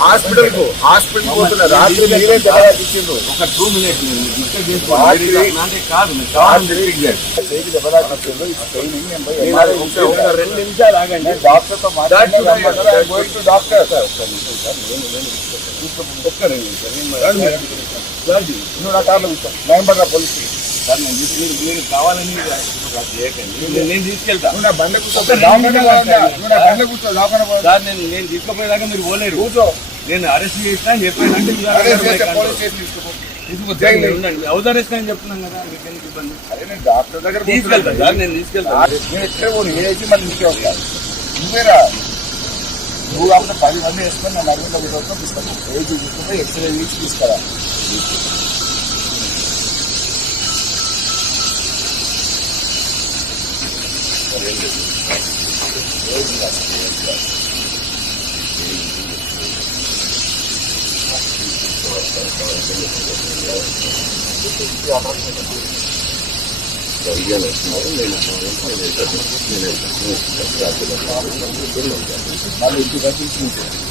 Hospital పోతున్నా రాత్రి మీరే దెబ్బతిండ్రు. ఒక 2 minutes కాదు 2 నిమిషాలు ఆగండి. డాక్టర్ తో మాట్లాడి పోలీసు మీరు కావాలని నేను తీసుకెళ్తా. నేను తీసుకుపోయేదాకా మీరు పోలేరు. నేను అరెస్ట్ చేసినా అని చెప్పానంటే హౌస్ అరెస్ట్ అని చెప్తున్నాను కదా. ఇబ్బంది డాక్టర్ దగ్గర తీసుకెళ్తా సార్. నేను తీసుకెళ్తా. నువ్వేరా నువ్వు అప్పుడు 10 మంది వేసుకొని నన్ను అడుగుతా తీసుకెళ్తాను. ఏజ్ తీసుకుంటే ఎక్స్రే తీసి తీసుకురా.